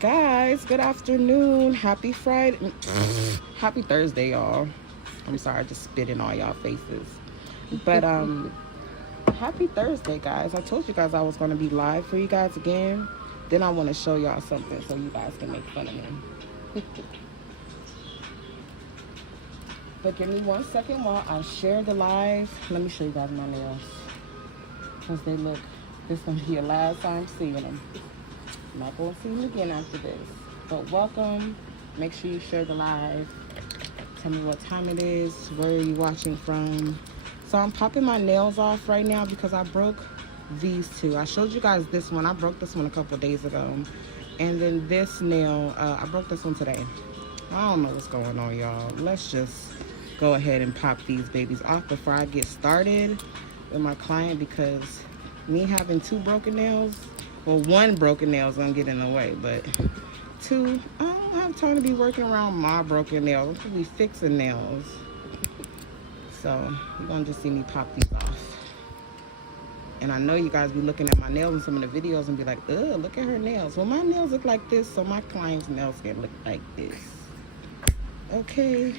Guys, good afternoon. Happy Friday. Happy Thursday, y'all. I'm sorry, I just spit in all y'all faces. But happy Thursday, guys. I told you guys I was gonna be live for you guys again. Then I want to show y'all something so you guys can make fun of me. But give me 1 second while I share the live. Let me show you guys my nails. Because they look, this is going to be your last time seeing them. I'm not going to see them again after this. But welcome. Make sure you share the live. Tell me what time it is. Where are you watching from? So I'm popping my nails off right now because I broke these two. I showed you guys this one. I broke this one a couple days ago. And then this nail, I broke this one today. I don't know what's going on, y'all. Let's just go ahead and pop these babies off before I get started with my client, because me having two broken nails, well, one broken nail is gonna get in the way, but two, I don't have time to be working around my broken nails. I'm gonna be fixing nails. So you're gonna just see me pop these off. And I know you guys be looking at my nails in some of the videos and be like, ugh, look at her nails. Well, my nails look like this, so my client's nails can look like this. Okay.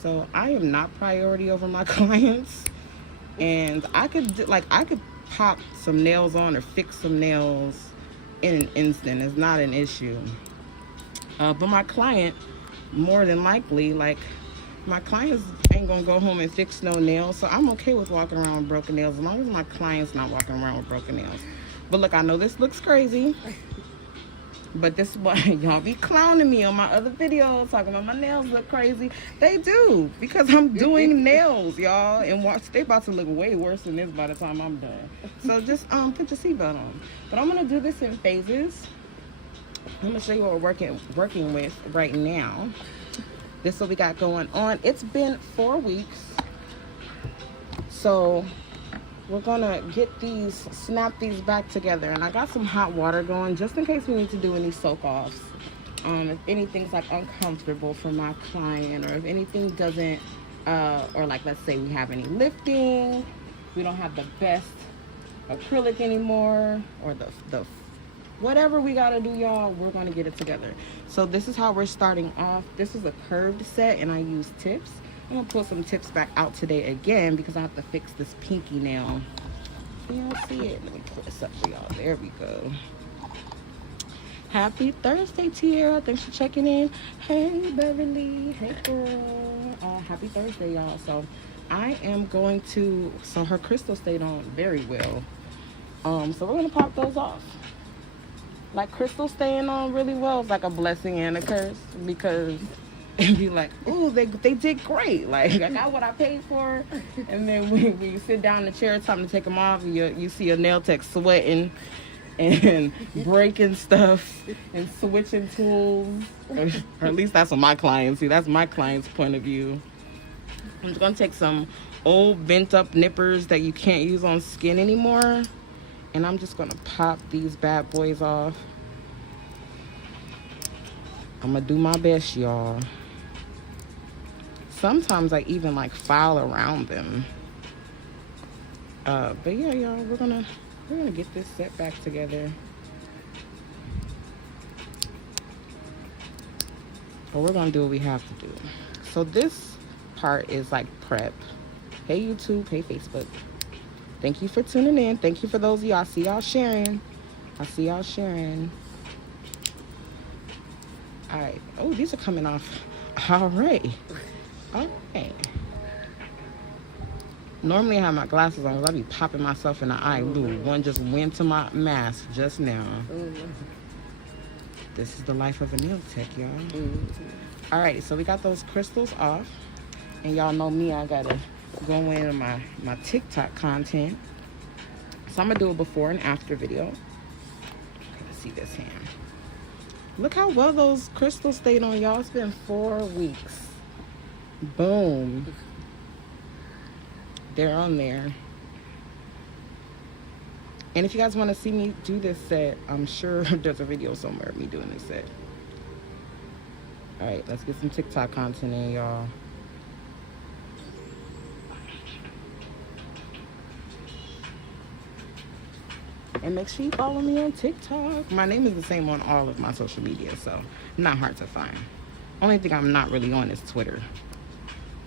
So I am not priority over my clients, and I could pop some nails on or fix some nails in an instant. It's not an issue. But my client, more than likely, like, my clients ain't gonna go home and fix no nails, so I'm okay with walking around with broken nails as long as my client's not walking around with broken nails. But look, I know this looks crazy, but this is why y'all be clowning me on my other videos, talking about my nails look crazy. They do, because I'm doing nails, y'all. And watch, they about to look way worse than this by the time I'm done. So just put your seatbelt on. But I'm gonna do this in phases. I'm gonna show you what we're working with right now. This is what we got going on. It's been 4 weeks. So we're gonna snap these back together, and I got some hot water going just in case we need to do any soak-offs. If anything's like uncomfortable for my client, or if anything doesn't, or like let's say we have any lifting, we don't have the best acrylic anymore, or the whatever we gotta do, y'all, we're gonna get it together. So this is how we're starting off. This is a curved set, and I use tips. I'm gonna pull some tips back out today again because I have to fix this pinky nail. Can y'all see it? Let me pull this up for y'all. There we go. Happy Thursday, Tiara. Thanks for checking in. Hey, Beverly. Hey, girl. Happy Thursday, y'all. So I am going to, so her crystal stayed on very well. So we're gonna pop those off. Like, crystal staying on really well is like a blessing and a curse, because and be like, ooh, they did great. Like, I got what I paid for. And then when you sit down in the chair, it's time to take them off. You see a nail tech sweating and breaking stuff and switching tools. Or at least that's what my clients see. That's my client's point of view. I'm just going to take some old bent up nippers that you can't use on skin anymore. And I'm just going to pop these bad boys off. I'm going to do my best, y'all. Sometimes I even like file around them. But yeah, y'all, we're gonna get this set back together. But we're gonna do what we have to do. So this part is like prep. Hey YouTube, hey Facebook. Thank you for tuning in. Thank you for those of y'all. I see y'all sharing. All right. Oh, these are coming off. All right. Okay. Normally I have my glasses on, because I be popping myself in the eye. Ooh, one just went to my mask just now. This is the life of a nail tech, y'all. Alrighty, so we got those crystals off. And y'all know me, I gotta go into my TikTok content. So I'm gonna do a before and after video. Let's see this hand. Look how well those crystals stayed on, y'all. It's been 4 weeks. Boom. They're on there. And if you guys want to see me do this set, I'm sure there's a video somewhere of me doing this set. Alright, let's get some TikTok content in, y'all. And make sure you follow me on TikTok. My name is the same on all of my social media, so not hard to find. Only thing I'm not really on is Twitter.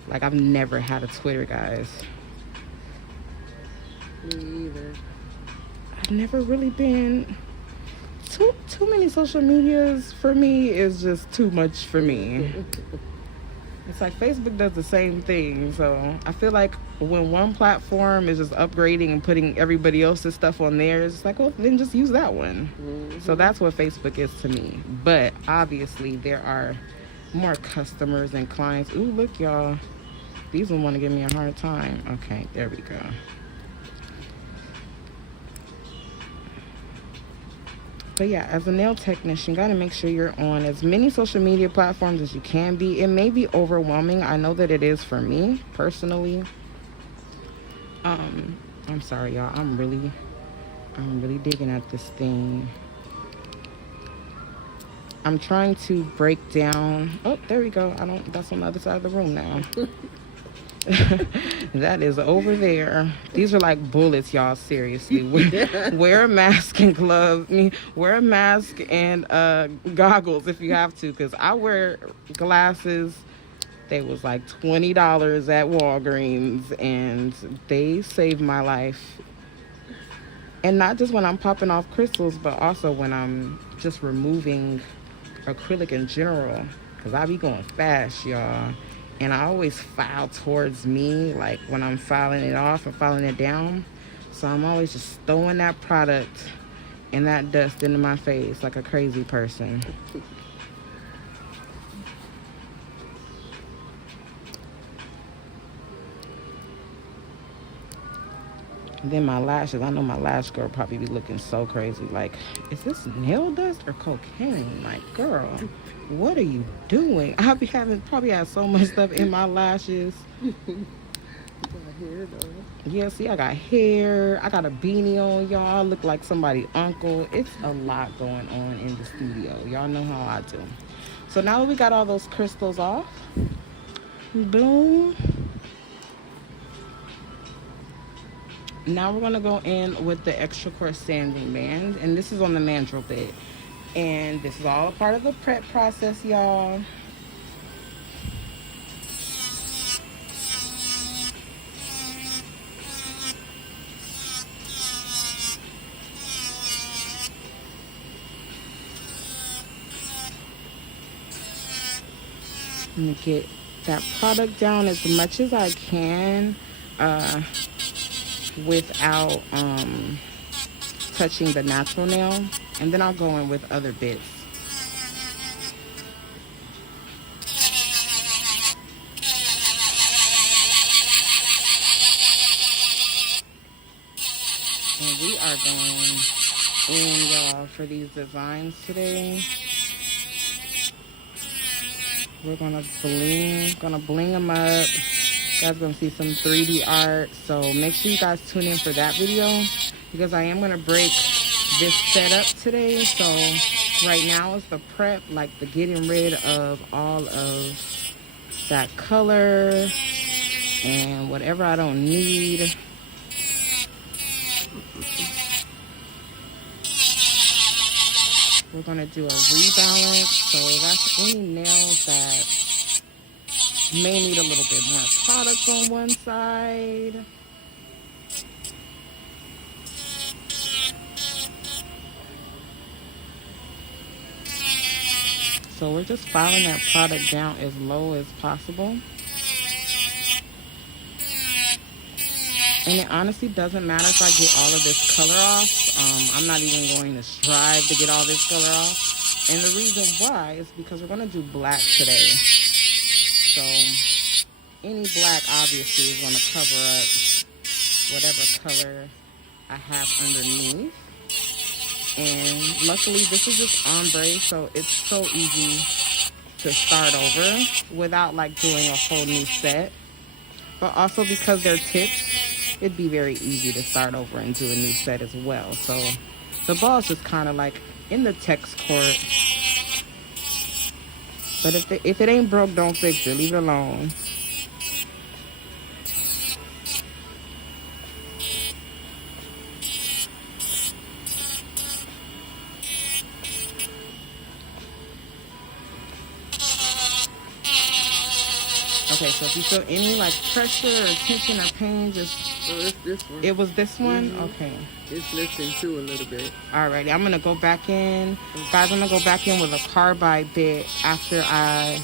Like, I've never had a Twitter, guys. Me either. I've never really been... Too many social medias for me is just too much for me. It's like Facebook does the same thing. So I feel like when one platform is just upgrading and putting everybody else's stuff on there, it's like, well, then just use that one. Mm-hmm. So that's what Facebook is to me. But obviously there are more customers and clients. Ooh, look, y'all. These will want to give me a hard time. Okay, there we go. But yeah, as a nail technician, you got to make sure you're on as many social media platforms as you can be. It may be overwhelming. I know that it is for me, personally. I'm sorry, y'all. I'm really digging at this thing. I'm trying to break down. Oh, there we go. That's on the other side of the room now. That is over there. These are like bullets, y'all. Seriously. Wear a mask and gloves. Wear a mask and goggles if you have to, because I wear glasses. They was like $20 at Walgreens, and they saved my life. And not just when I'm popping off crystals, but also when I'm just removing acrylic in general, because I be going fast, y'all. And I always file towards me, like when I'm filing it off and filing it down. So I'm always just throwing that product and that dust into my face like a crazy person. And then my lashes, I know my lash girl probably be looking so crazy. Like, is this nail dust or cocaine? Like, girl, what are you doing? I be probably had so much stuff in my lashes. You got hair though. Yeah, see, I got hair. I got a beanie on, y'all. I look like somebody's uncle. It's a lot going on in the studio. Y'all know how I do. So now that we got all those crystals off, boom. Now we're gonna go in with the extra coarse sanding band, and this is on the mandrel bit. And this is all a part of the prep process, y'all. I'm gonna get that product down as much as I can without touching the natural nail, and then I'll go in with other bits. And we are going in, y'all, for these designs today. We're gonna bling them up. You guys gonna see some 3D art, so make sure you guys tune in for that video, because I am gonna break this setup today. So right now is the prep, like the getting rid of all of that color and whatever I don't need. We're gonna do a rebalance, so that's any nails that may need a little bit more product on one side. So we're just filing that product down as low as possible. And it honestly doesn't matter if I get all of this color off. I'm not even going to strive to get all this color off. And the reason why is because we're going to do black today. So any black obviously is going to cover up whatever color I have underneath. And luckily this is just ombre, so it's so easy to start over without like doing a whole new set. But also because they're tips, it'd be very easy to start over and do a new set as well. So the ball is just kind of like in the text court. But if it ain't broke, don't fix it. Leave it alone. Okay, so if you feel any like pressure or tension or pain, just Oh, it's this one. it was this one. Mhm. Okay. It's lifting too a little bit. Alrighty, I'm gonna go back in, guys. I'm gonna go back in with a carbide bit after I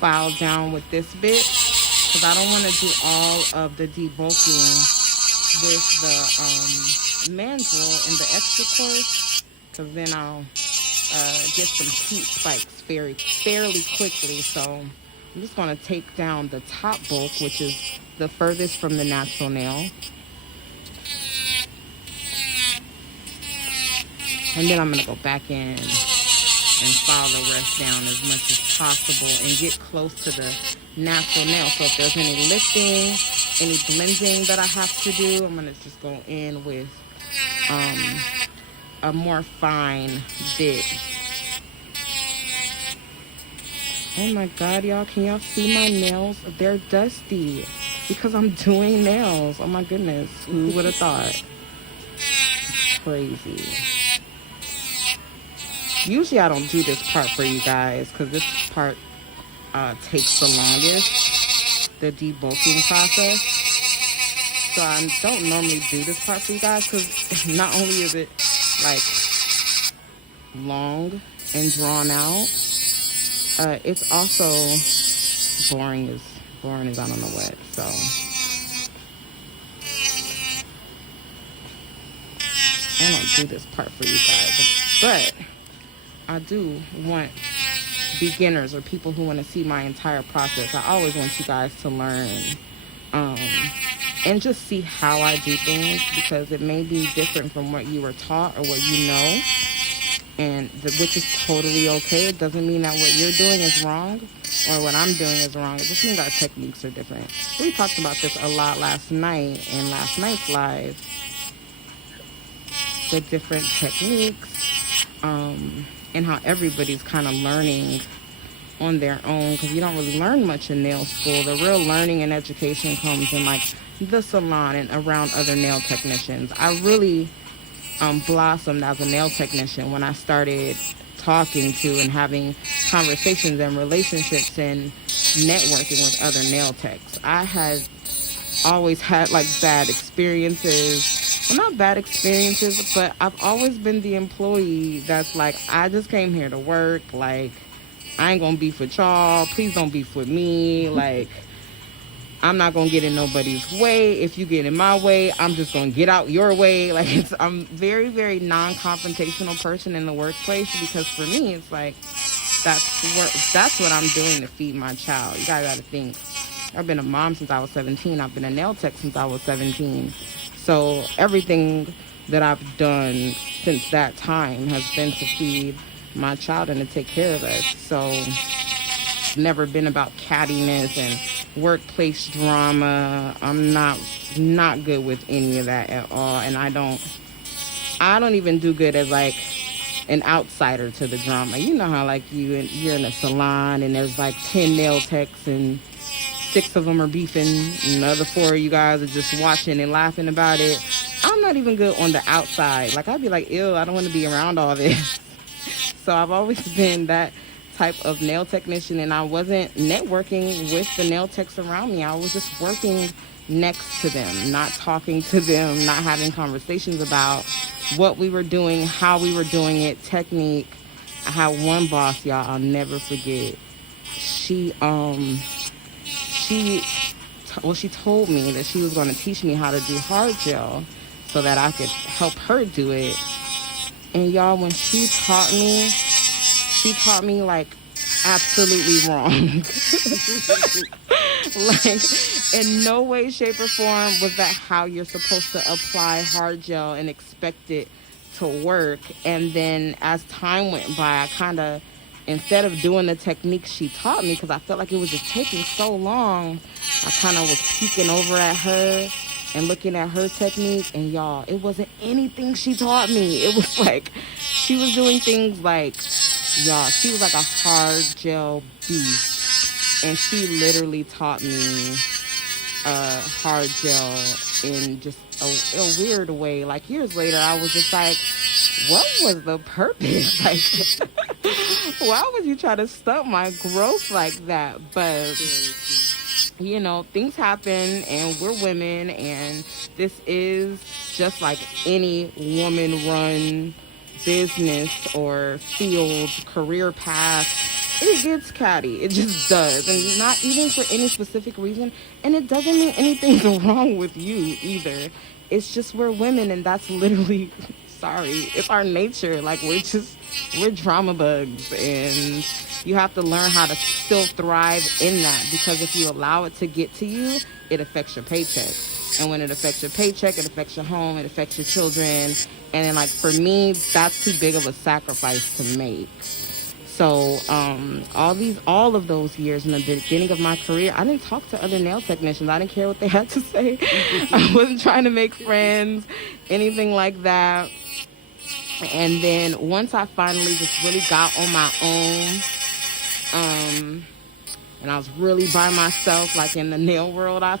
file down with this bit, because I don't want to do all of the debulking with the mandrel in the extra course, because then I'll get some heat spikes fairly quickly. So I'm just gonna take down the top bulk, which is the furthest from the natural nail. And then I'm going to go back in and file the rest down as much as possible and get close to the natural nail. So if there's any lifting, any blending that I have to do, I'm going to just go in with a more fine bit. Oh my God, y'all, can y'all see my nails? They're dusty because I'm doing nails. Oh my goodness, who would have thought? It's crazy. Usually I don't do this part for you guys because this part takes the longest, the debulking process. So I don't normally do this part for you guys because not only is it like long and drawn out, it's also boring as I don't know what. So I don't do this part for you guys, but I do want beginners or people who want to see my entire process. I always want you guys to learn and just see how I do things, because it may be different from what you were taught or what you know, and which is totally okay. It doesn't mean that what you're doing is wrong or what I'm doing is wrong. It just means our techniques are different. We talked about this a lot last night in last night's live, the different techniques, and how everybody's kind of learning on their own, because you don't really learn much in nail school. The real learning and education comes in like the salon and around other nail technicians. I really blossomed as a nail technician when I started talking to and having conversations and relationships and networking with other nail techs. I had always had like bad experiences. Well, not bad experiences, but I've always been the employee that's like, I just came here to work. Like, I ain't gonna beef with y'all. Please don't beef with me. Like, I'm not gonna get in nobody's way. If you get in my way, I'm just gonna get out your way. Like, I'm very, very non-confrontational person in the workplace, because for me, it's like, that's what I'm doing to feed my child. You guys gotta think. I've been a mom since I was 17. I've been a nail tech since I was 17. So everything that I've done since that time has been to feed my child and to take care of us. So it's never been about cattiness and workplace drama. I'm not good with any of that at all. And I don't even do good as like an outsider to the drama. You know how like you're in a salon and there's like 10 nail techs and 6 of them are beefing and the other 4 of you guys are just watching and laughing about it. I'm not even good on the outside. Like, I'd be like, ew, I don't want to be around all this. So I've always been that type of nail technician, and I wasn't networking with the nail techs around me. I was just working next to them, not talking to them, not having conversations about what we were doing, how we were doing it, technique. I had one boss, y'all, I'll never forget. She told me that she was going to teach me how to do hard gel so that I could help her do it. And y'all, when she taught me like absolutely wrong. Like, in no way, shape, or form was that how you're supposed to apply hard gel and expect it to work. And then as time went by, I kind of, instead of doing the technique she taught me, because I felt like it was just taking so long, I kind of was peeking over at her and looking at her technique. And y'all, it wasn't anything she taught me. It was like, she was doing things like, y'all, she was like a hard gel beast. And she literally taught me hard gel in just a weird way. Like, years later, I was just like, what was the purpose? Like, why would you try to stunt my growth like that? But you know, things happen and we're women, and this is just like any woman run business or field, career path. It gets catty. It just does. And not even for any specific reason. And it doesn't mean anything's wrong with you either. It's just we're women, and that's literally, sorry, it's our nature. Like, we're drama bugs, and you have to learn how to still thrive in that, because if you allow it to get to you, it affects your paycheck. And when it affects your paycheck, it affects your home, it affects your children. And then, like, for me, that's too big of a sacrifice to make. So all of those years in the beginning of my career, I didn't talk to other nail technicians. I didn't care what they had to say. I wasn't trying to make friends, anything like that. And then once I finally just really got on my own, and I was really by myself, like in the nail world, I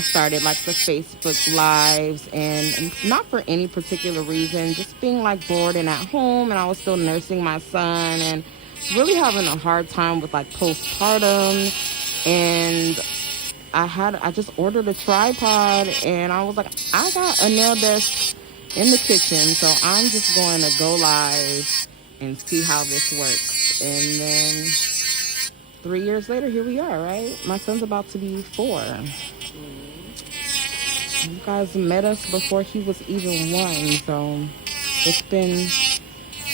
started like the Facebook lives, and not for any particular reason, just being like bored and at home, and I was still nursing my son and really having a hard time with like postpartum. And I just ordered a tripod, and I was like, I got a nail desk in the kitchen, so I'm just going to go live and see how this works. And then 3 years later, here we are, right? My son's about to be 4. You guys met us before he was even 1, so it's been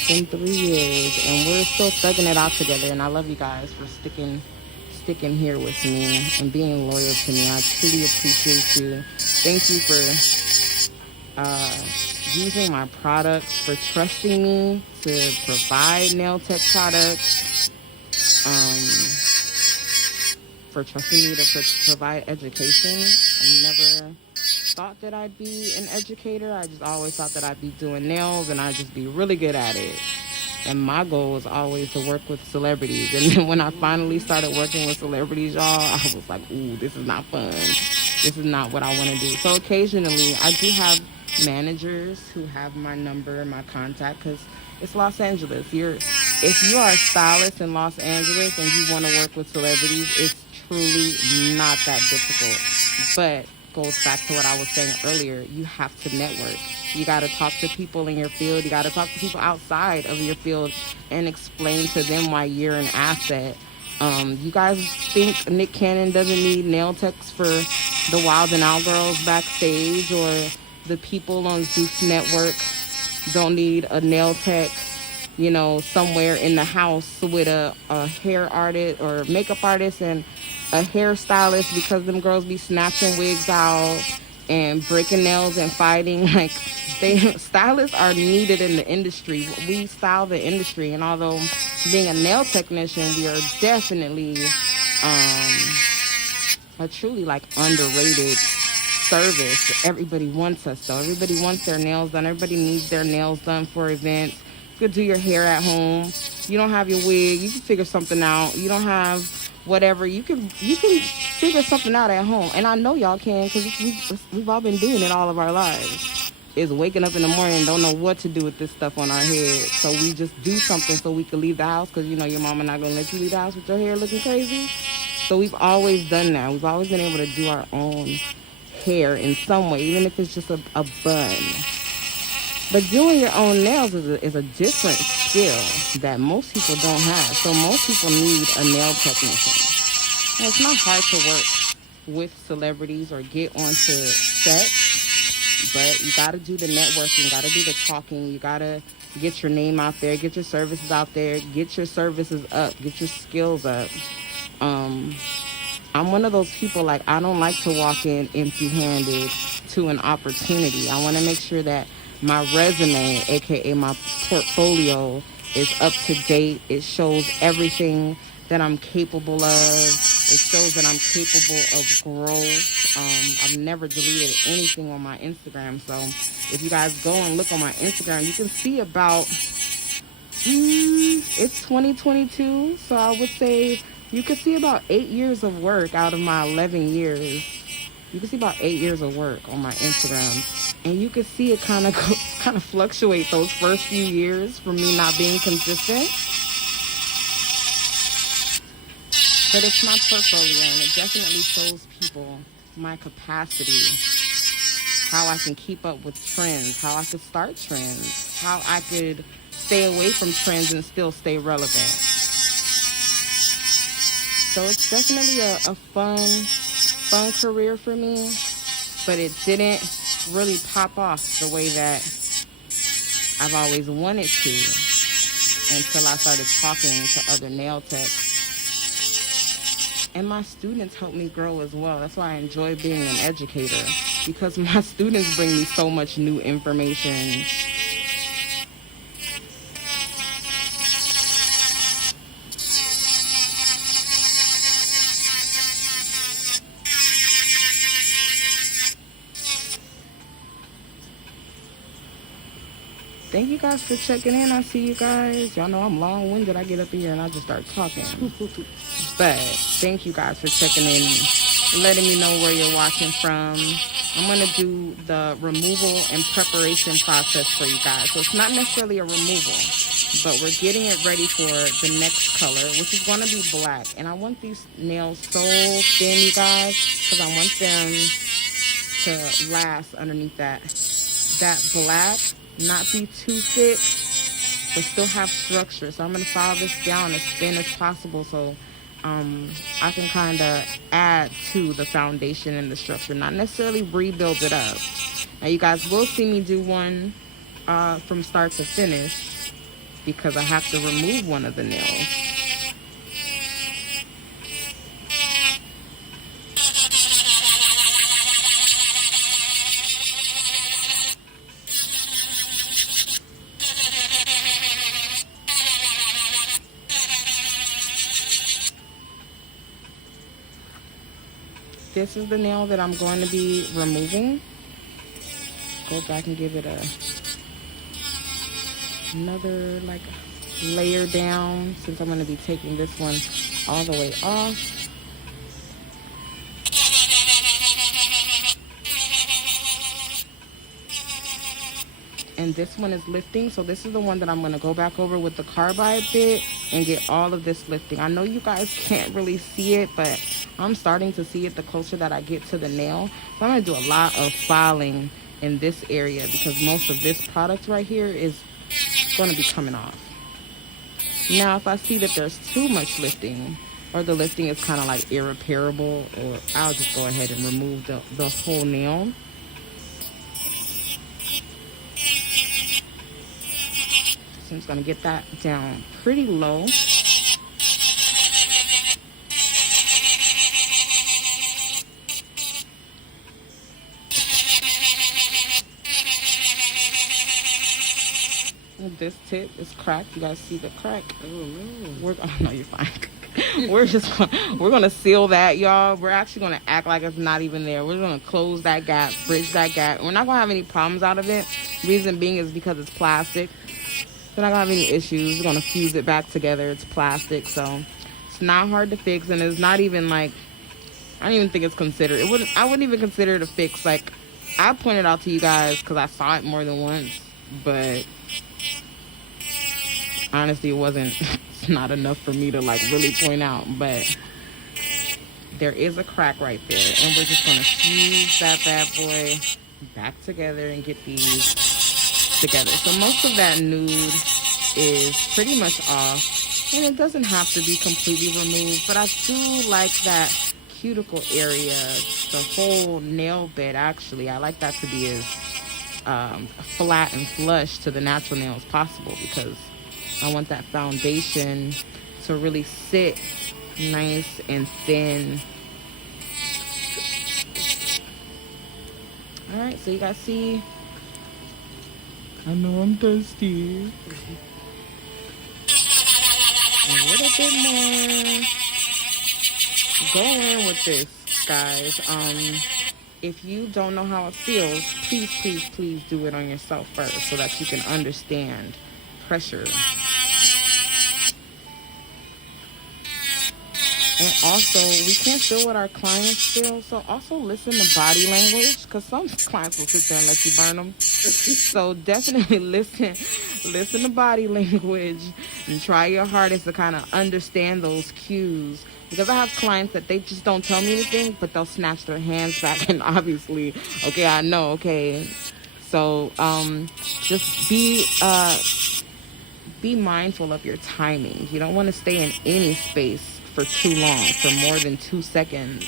3 years, and we're still thugging it out together. And I love you guys for sticking here with me and being loyal to me. I truly appreciate you. Thank you for using my products, for trusting me to provide nail tech products, for trusting me to provide education. I never thought that I'd be an educator. I just always thought that I'd be doing nails and I'd just be really good at it. And my goal was always to work with celebrities. And then when I finally started working with celebrities, y'all, I was like, ooh, this is not fun. This is not what I want to do. So occasionally I do have managers who have my number, my contact, because it's Los Angeles. If you are a stylist in Los Angeles and you want to work with celebrities, it's truly not that difficult. But goes back to what I was saying earlier, you have to network. You got to talk to people in your field. You got to talk to people outside of your field and explain to them why you're an asset. You guys think Nick Cannon doesn't need nail techs for the Wild and Out girls backstage, or the people on Zeus Network don't need a nail tech, you know, somewhere in the house with a hair artist or makeup artist and a hairstylist, because them girls be snatching wigs out and breaking nails and fighting. Like, stylists are needed in the industry. We style the industry, and although being a nail technician, we are definitely a truly like underrated service. Everybody wants us though. Everybody wants their nails done. Everybody needs their nails done for events. You could do your hair at home. You don't have your wig, you can figure something out. You don't have whatever, you can figure something out at home. And I know y'all can, because we've all been doing it all of our lives. Is waking up in the morning and don't know what to do with this stuff on our head, so we just do something so we can leave the house, because you know your mama not gonna let you leave the house with your hair looking crazy. So we've always done that. We've always been able to do our own hair in some way, even if it's just a bun. But doing your own nails is a different skill that most people don't have. So most people need a nail technician. Now, it's not hard to work with celebrities or get onto set, but you got to do the networking, got to do the talking, you got to get your name out there, get your services out there, get your services up, get your skills up. I'm one of those people, like, I don't like to walk in empty-handed to an opportunity. I want to make sure that my resume, aka my portfolio, is up to date. It shows everything that I'm capable of. It shows that I'm capable of growth. I've never deleted anything on my Instagram, so if you guys go and look on my Instagram, you can see about it's 2022, so I would say you can see about 8 years of work out of my 11 years. You can see about 8 years of work on my Instagram, and you can see it kind of fluctuate those first few years for me not being consistent. But it's my portfolio, and it definitely shows people my capacity, how I can keep up with trends, how I could start trends, how I could stay away from trends and still stay relevant. So it's definitely a fun career for me, but it didn't really pop off the way that I've always wanted to until I started talking to other nail techs. And my students help me grow as well. That's why I enjoy being an educator, because my students bring me so much new information. Thank you guys for checking in. I see you guys. Y'all know I'm long-winded. I get up here and I just start talking. But thank you guys for checking in, letting me know where you're watching from. I'm going to do the removal and preparation process for you guys. So it's not necessarily a removal, but we're getting it ready for the next color, which is going to be black. And I want these nails so thin, you guys, because I want them to last underneath that black. Not be too thick, but still have structure. So I'm going to file this down as thin as possible so I can kind of add to the foundation and the structure, not necessarily rebuild it up. Now you guys will see me do one from start to finish because I have to remove one of the nails. This is the nail that I'm going to be removing. Go back and give it another like layer down, since I'm going to be taking this one all the way off. And this one is lifting, so this is the one that I'm going to go back over with the Carbide Bit and get all of this lifting. I know you guys can't really see it, but I'm starting to see it the closer that I get to the nail. So I'm going to do a lot of filing in this area because most of this product right here is going to be coming off. Now, if I see that there's too much lifting, or the lifting is kind of like irreparable, or I'll just go ahead and remove the whole nail. So I'm just going to get that down pretty low. This tip is cracked. You guys see the crack? Oh no. No, you're fine. We're gonna seal that, y'all. We're actually gonna act like it's not even there. We're gonna close that gap, bridge that gap. We're not gonna have any problems out of it. Reason being is because it's plastic. We're not gonna have any issues. We're gonna fuse it back together. It's plastic, so it's not hard to fix, and it's not even like, I don't even think it's considered. I wouldn't even consider it a fix. Like, I pointed out to you guys because I saw it more than once, but honestly, it's not enough for me to like really point out. But there is a crack right there, and we're just gonna fuse that bad boy back together and get these together. So most of that nude is pretty much off, and it doesn't have to be completely removed, but I do like that cuticle area, the whole nail bed. Actually, I like that to be as flat and flush to the natural nail as possible, because I want that foundation to really sit nice and thin. All right, so you guys see, I know I'm thirsty. A little bit more. Go in with this, guys. If you don't know how it feels, please do it on yourself first so that you can understand pressure. And also, we can't feel what our clients feel, so also listen to body language, because some clients will sit there and let you burn them. So definitely listen to body language, and try your hardest to kind of understand those cues. Because I have clients that they just don't tell me anything, but they'll snatch their hands back, and obviously, okay, I know, okay. So just be mindful of your timing. You don't want to stay in any space for too long, for more than 2 seconds.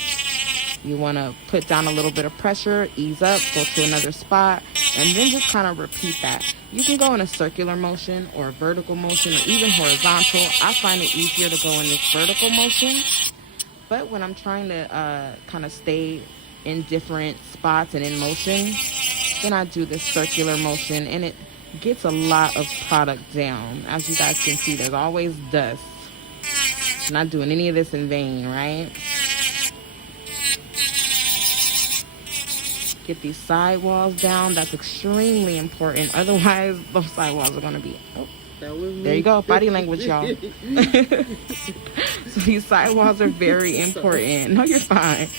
You want to put down a little bit of pressure, ease up, go to another spot, and then just kind of repeat that. You can go in a circular motion or a vertical motion or even horizontal. I find it easier to go in this vertical motion, but when I'm trying to kind of stay in different spots and in motion, then I do this circular motion, and it gets a lot of product down. As you guys can see, there's always dust. Not doing any of this in vain, right? Get these sidewalls down. That's extremely important. Otherwise, those sidewalls are going to be... Oh, there you go. Body language, y'all. So these sidewalls are very important. No, you're fine.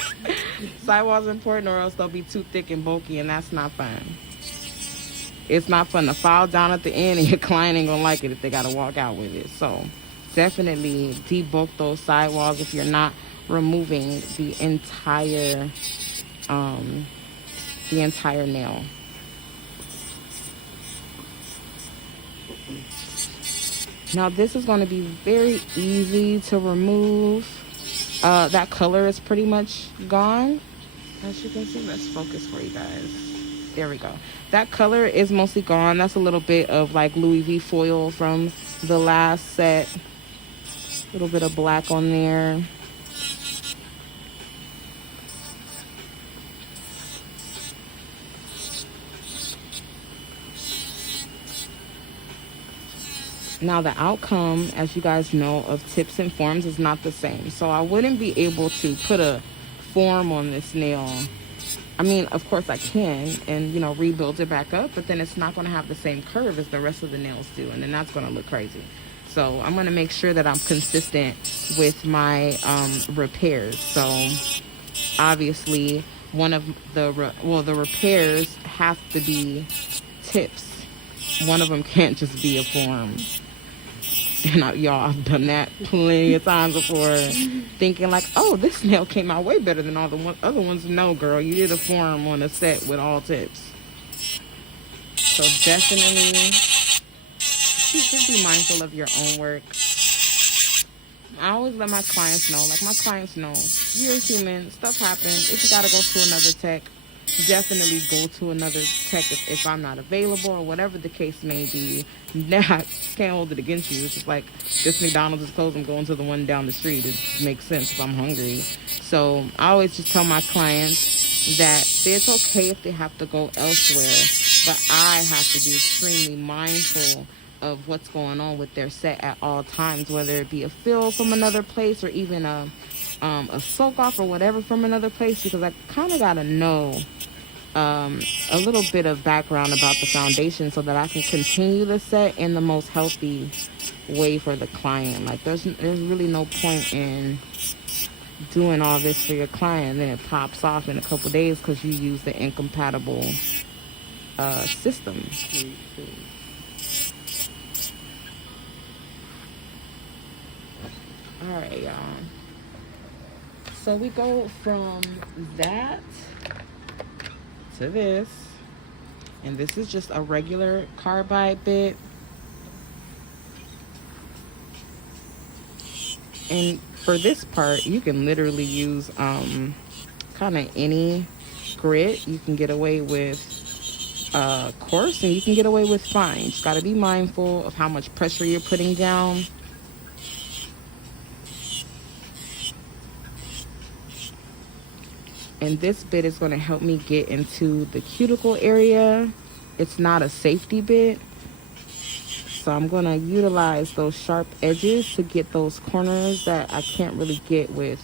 Sidewalls are important, or else they'll be too thick and bulky, and that's not fun. It's not fun to file down at the end, and your client ain't going to like it if they got to walk out with it. So definitely debulk those sidewalls if you're not removing the entire nail. Now this is going to be very easy to remove. That color is pretty much gone. As you can see, let's focus for you guys. There we go. That color is mostly gone. That's a little bit of like Louis V foil from the last set. A little bit of black on there. Now the outcome, as you guys know, of tips and forms is not the same. So I wouldn't be able to put a form on this nail. I mean, of course I can, and you know, rebuild it back up, but then it's not going to have the same curve as the rest of the nails do, and then that's going to look crazy. So I'm going to make sure that I'm consistent with my repairs. So obviously one of the repairs have to be tips. One of them can't just be a form. And y'all, I've done that plenty of times before, thinking like, oh, this nail came out way better than all the other ones. No, girl, you did a form on a set with all tips. So definitely just be mindful of your own work. I always let my clients know, like my clients know, you're human, stuff happens. If you gotta go to another tech, definitely go to another tech if I'm not available or whatever the case may be. Now, I can't hold it against you. It's just like, this McDonald's is closed, I'm going to the one down the street. It makes sense if I'm hungry. So I always just tell my clients that it's okay if they have to go elsewhere, but I have to be extremely mindful of what's going on with their set at all times, whether it be a fill from another place or even a soak off or whatever from another place, because I kind of got to know a little bit of background about the foundation so that I can continue the set in the most healthy way for the client. Like there's really no point in doing all this for your client and then it pops off in a couple days because you use the incompatible system. All right, y'all. So we go from that to this, and this is just a regular carbide bit. And for this part, you can literally use kind of any grit. You can get away with coarse, and you can get away with fine. You just got to be mindful of how much pressure you're putting down. And this bit is going to help me get into the cuticle area. It's not a safety bit. So I'm going to utilize those sharp edges to get those corners that I can't really get with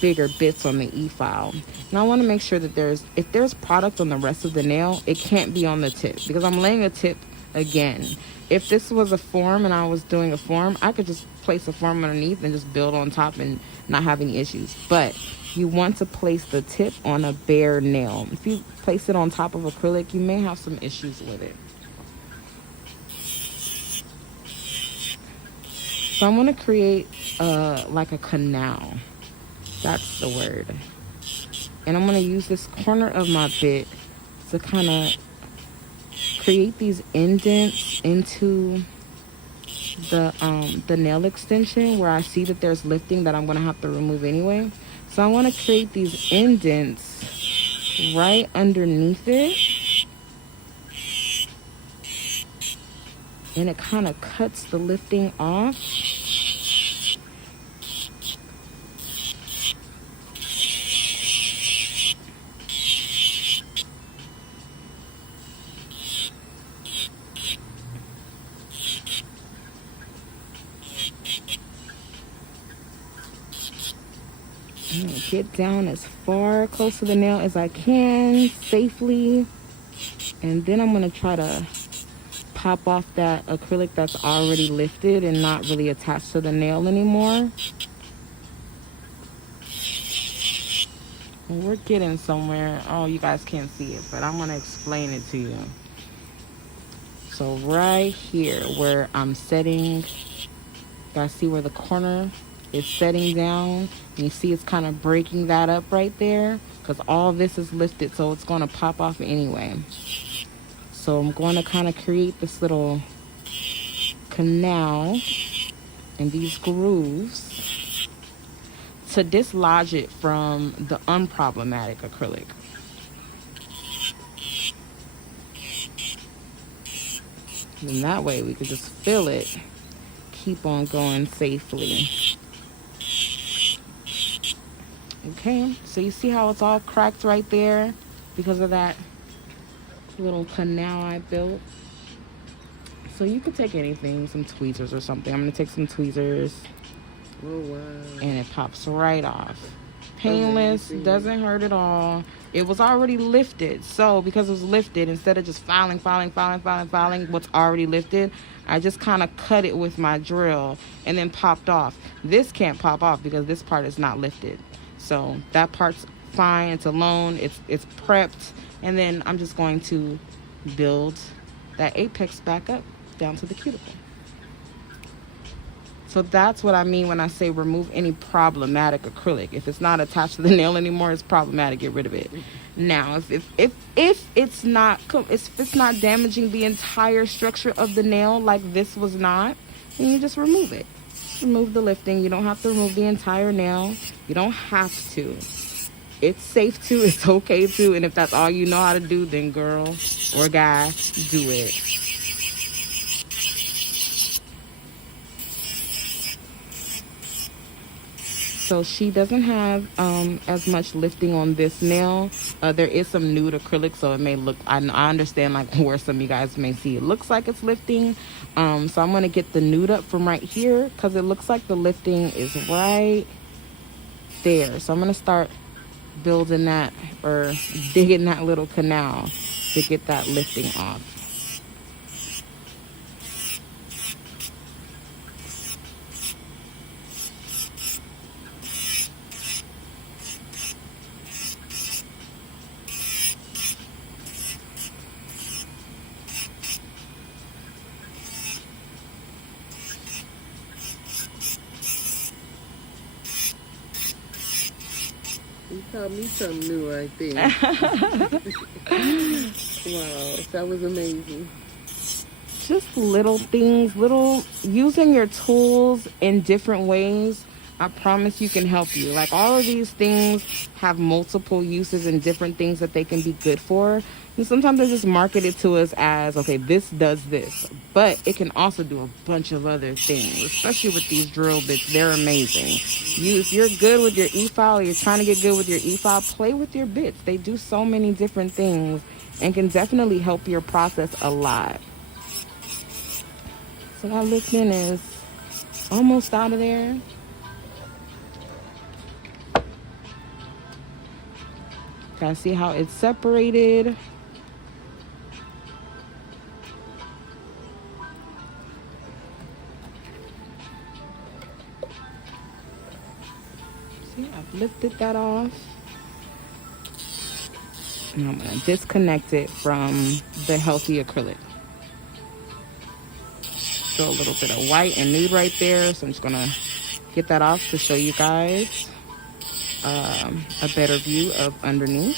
bigger bits on the E-file. Now I want to make sure that if there's product on the rest of the nail, it can't be on the tip, because I'm laying a tip again. if this was a form and I was doing a form, I could just place a form underneath and just build on top and not have any issues. But you want to place the tip on a bare nail. If you place it on top of acrylic, you may have some issues with it. So I'm going to create like a canal. That's the word. And I'm going to use this corner of my bit to kind of create these indents into the nail extension where I see that there's lifting that I'm going to have to remove anyway. So I want to create these indents right underneath it. And it kind of cuts the lifting off. Get down as far close to the nail as I can safely, and then I'm going to try to pop off that acrylic that's already lifted and not really attached to the nail anymore. And we're getting somewhere. Oh, you guys can't see it, but I'm going to explain it to you. So right here where I'm setting, you guys see where the corner is setting down, and you see it's kind of breaking that up right there because all this is lifted, so it's going to pop off anyway. So I'm going to kind of create this little canal and these grooves to dislodge it from the unproblematic acrylic. And that way we could just fill it, keep on going safely. Okay, so you see how it's all cracked right there because of that little canal I built. So you could take anything, some tweezers or something. I'm going to take some tweezers. Oh, wow. And it pops right off. Painless, Amazing. doesn't hurt at all. It was already lifted. So because it was lifted, instead of just filing what's already lifted, I just kind of cut it with my drill and then popped off. This can't pop off because this part is not lifted. So that part's fine. It's alone. It's prepped. And then I'm just going to build that apex back up down to the cuticle. So that's what I mean when I say remove any problematic acrylic. If it's not attached to the nail anymore, it's problematic. Get rid of it. Now, if it's not damaging the entire structure of the nail like this was not, then you just remove it. Just remove the lifting. You don't have to remove the entire nail. You don't have to. It's safe to. It's okay to. And if that's all you know how to do, then girl or guy, do it. So she doesn't have as much lifting on this nail. There is some nude acrylic, so it may look, I understand like where some of you guys may see it looks like it's lifting. So I'm going to get the nude up from right here because it looks like the lifting is right there. So I'm going to start building that or digging that little canal to get that lifting off. You taught me something new right there. Wow, that was amazing. Just little things, using your tools in different ways. I promise you can help you. Like all of these things have multiple uses and different things that they can be good for. And sometimes they're just marketed to us as, okay, this does this. But it can also do a bunch of other things, especially with these drill bits. They're amazing. If you're good with your e-file or you're trying to get good with your e-file, play with your bits. They do so many different things and can definitely help your process a lot. So that lifting is almost out of there. Can see how it's separated? See, I've lifted that off. And I'm going to disconnect it from the healthy acrylic. Still a little bit of white and nude right there, so I'm just going to get that off to show you guys a better view of underneath.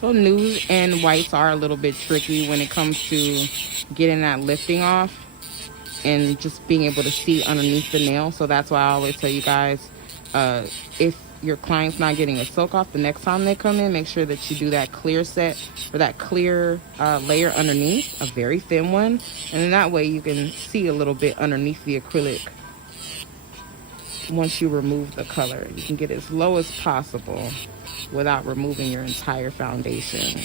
So nudes and whites are a little bit tricky when it comes to getting that lifting off and just being able to see underneath the nail. So that's why I always tell you guys, if your client's not getting a silk off, the next time they come in, make sure that you do that clear set or that clear layer underneath, a very thin one. And then that way you can see a little bit underneath the acrylic. Once you remove the color, you can get as low as possible without removing your entire foundation.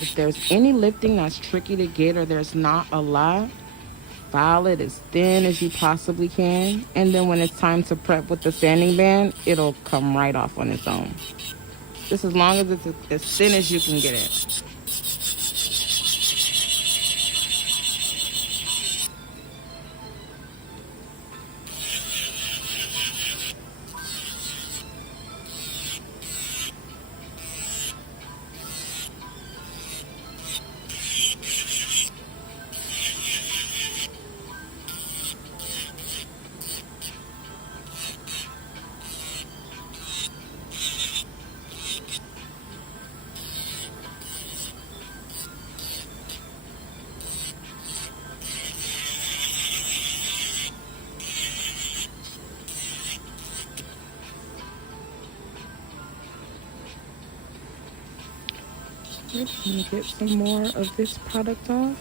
If there's any lifting that's tricky to get or there's not a lot, file it as thin as you possibly can. And then when it's time to prep with the sanding band, it'll come right off on its own. Just as long as it's as thin as you can get it. Let me get some more of this product off.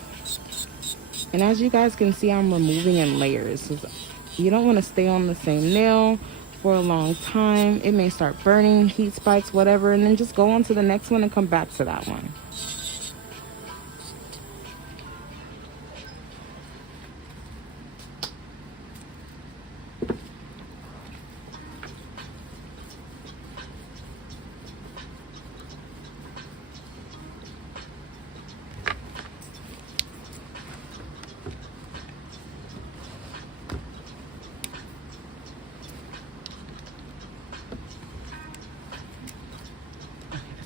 And as you guys can see, I'm removing in layers. You don't want to stay on the same nail for a long time. It may start burning, heat spikes, whatever, and then just go on to the next one and come back to that one.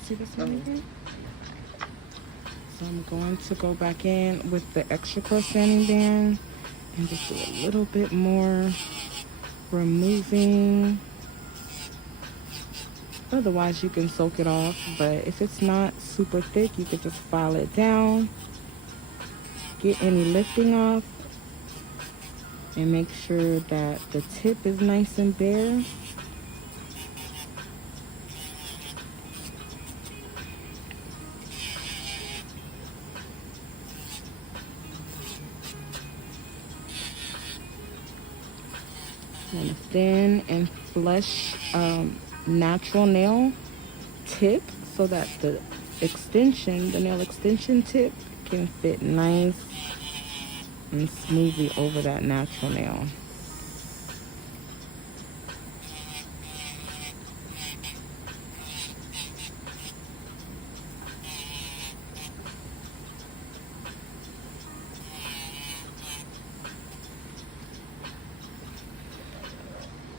See this one again? So I'm going to go back in with the extra coarse sanding band and just do a little bit more removing. Otherwise you can soak it off, but if it's not super thick, you could just file it down, get any lifting off, and make sure that the tip is nice and bare. And a thin and flush natural nail tip so that the nail extension tip can fit nice and smoothly over that natural nail.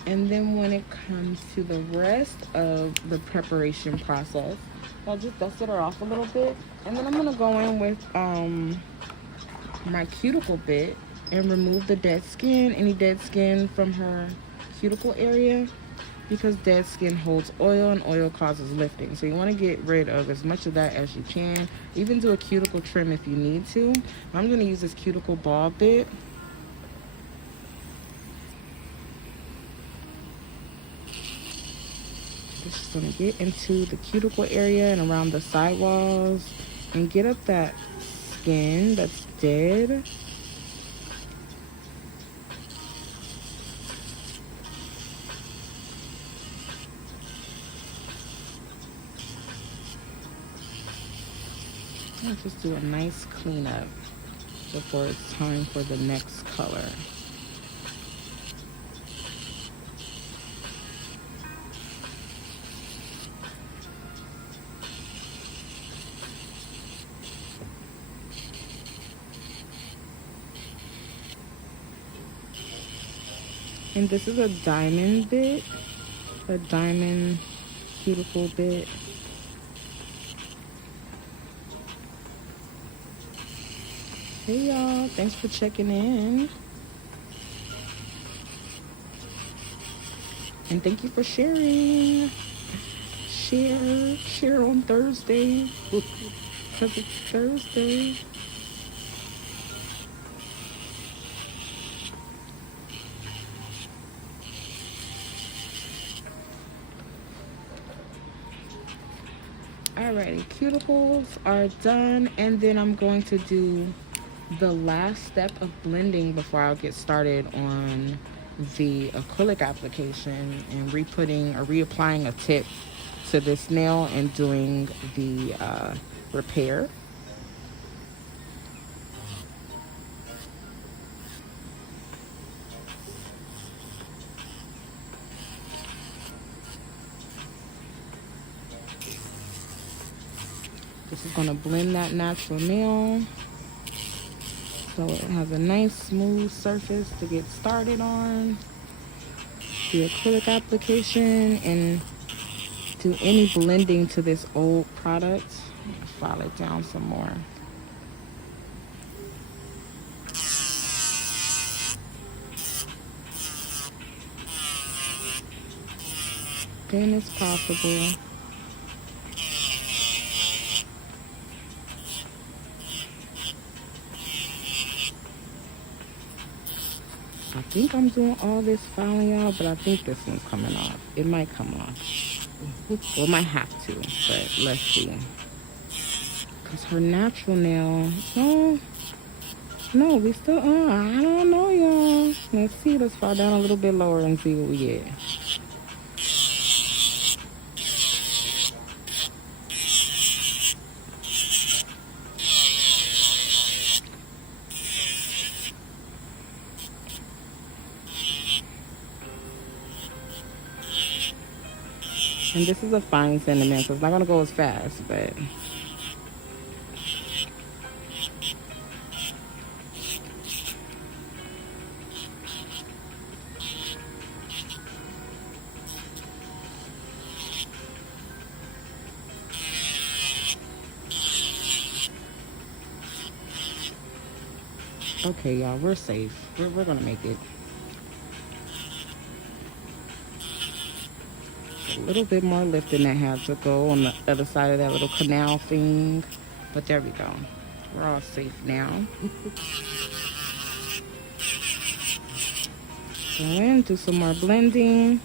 And then when it comes to the rest of the preparation process, I'll just dust it off a little bit. And then I'm going to go in with my cuticle bit and remove the dead skin, any dead skin from her cuticle area, because dead skin holds oil and oil causes lifting. So you want to get rid of as much of that as you can. Even do a cuticle trim if you need to. I'm going to use this cuticle ball bit. Just gonna get into the cuticle area and around the sidewalls and get up that skin that's dead. I'll just do a nice cleanup before it's time for the next color. And this is a diamond bit, a diamond cuticle bit. Hey y'all, thanks for checking in. And thank you for sharing. Share on Thursday, because it's Thursday. Alrighty, cuticles are done, and then I'm going to do the last step of blending before I'll get started on the acrylic application and reapplying a tip to this nail and doing the repair. This is going to blend that natural nail so it has a nice smooth surface to get started on the acrylic application and do any blending to this old product. File it down some more. Thin as possible. I think I'm doing all this filing out, but I think this one's coming off. It might come off. Well, it might have to, but let's see. Because her natural nail, no, we still, I don't know, y'all. Let's see, let's fall down a little bit lower and see what we get. And this is a fine cinnamon, so it's not going to go as fast, but... Okay, y'all, we're safe. We're going to make it. A little bit more lifting that had to go on the other side of that little canal thing. But there we go. We're all safe now. Go in, do some more blending.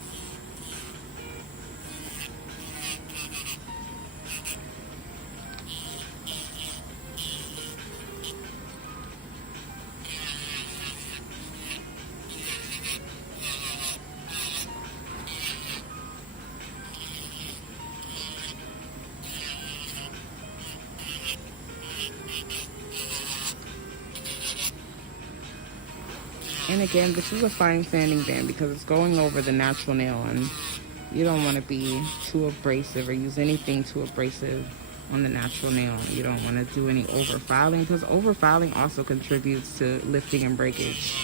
And again, this is a fine sanding band because it's going over the natural nail, and you don't want to be too abrasive or use anything too abrasive on the natural nail. You don't want to do any over filing because over filing also contributes to lifting and breakage.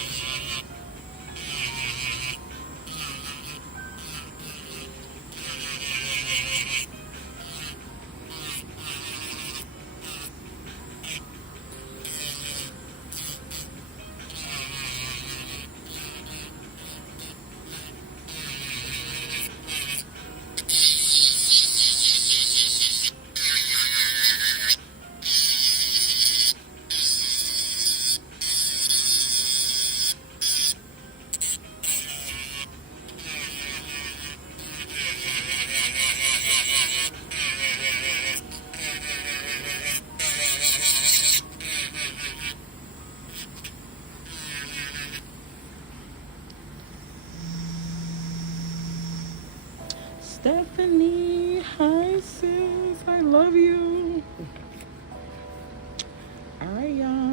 Stephanie, hi sis, I love you.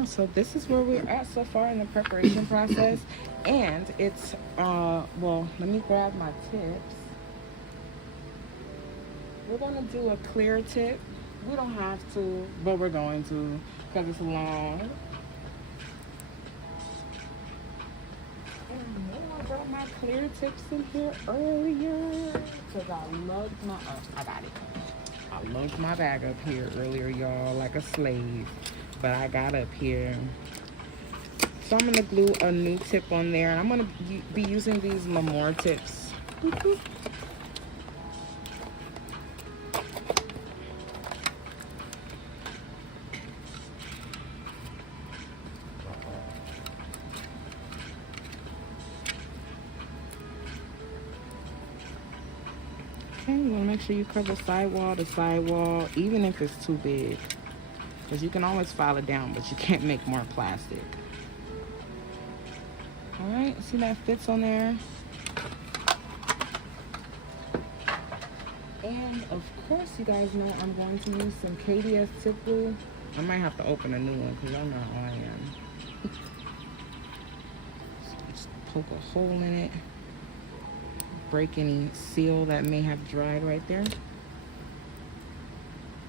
yeah, so this is where we're at so far in the preparation process. And it's, well, let me grab my tips. We're going to do a clear tip. We don't have to, but we're going to because it's long. And I know I brought my clear tips in here earlier because I lugged my, oh, I got it. I lugged my bag up here earlier, y'all, like a slave. But I got up here. So I'm going to glue a new tip on there. And I'm going to be using these Lemoore tips. Boop, okay, you want to make sure you cover sidewall to sidewall, even if it's too big. Because you can always file it down, but you can't make more plastic. Alright, see that fits on there? And of course, you guys know I'm going to use some KDS tip glue. I might have to open a new one because I'm not on it. So just poke a hole in it. Break any seal that may have dried right there.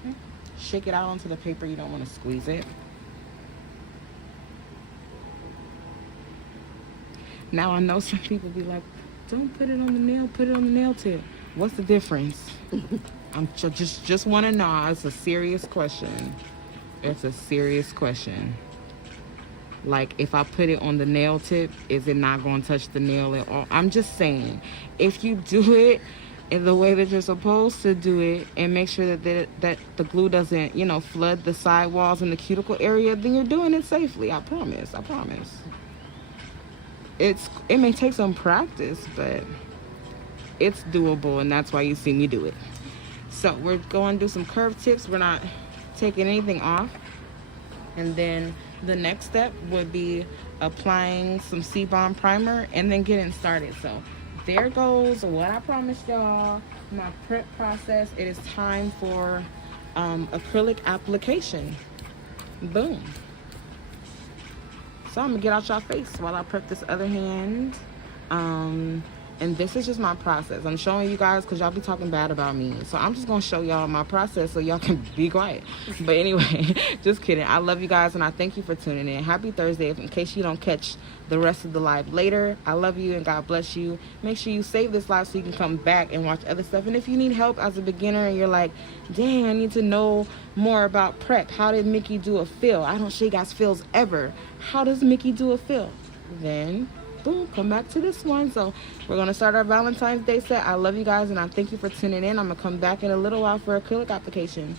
Okay. Shake it out onto the paper. You don't want to squeeze it. Now I know some people be like, don't put it on the nail, put it on the nail tip. What's the difference? I'm just want to know. It's a serious question. It's a serious question. Like, if I put it on the nail tip, is it not going to touch the nail at all? I'm just saying, if you do it in the way that you're supposed to do it and make sure that the glue doesn't, you know, flood the sidewalls and the cuticle area, then you're doing it safely. I promise. I promise. It may take some practice, but it's doable, and that's why you see me do it. So we're going to do some curved tips. We're not taking anything off. And then the next step would be applying some Seabond primer and then getting started. So there goes what I promised y'all, my prep process. It is time for acrylic application. Boom. So I'm gonna get out y'all face while I prep this other hand. And this is just my process. I'm showing you guys because y'all be talking bad about me. So I'm just going to show y'all my process so y'all can be quiet. But anyway, just kidding. I love you guys and I thank you for tuning in. Happy Thursday. In case you don't catch the rest of the live later, I love you and God bless you. Make sure you save this live so you can come back and watch other stuff. And if you need help as a beginner and you're like, dang, I need to know more about prep. How did Mickey do a fill? I don't show you guys fills ever. How does Mickey do a fill? Then boom, come back to this one. So we're going to start our Valentine's Day set. I love you guys and I thank you for tuning in. I'm going to come back in a little while for acrylic application.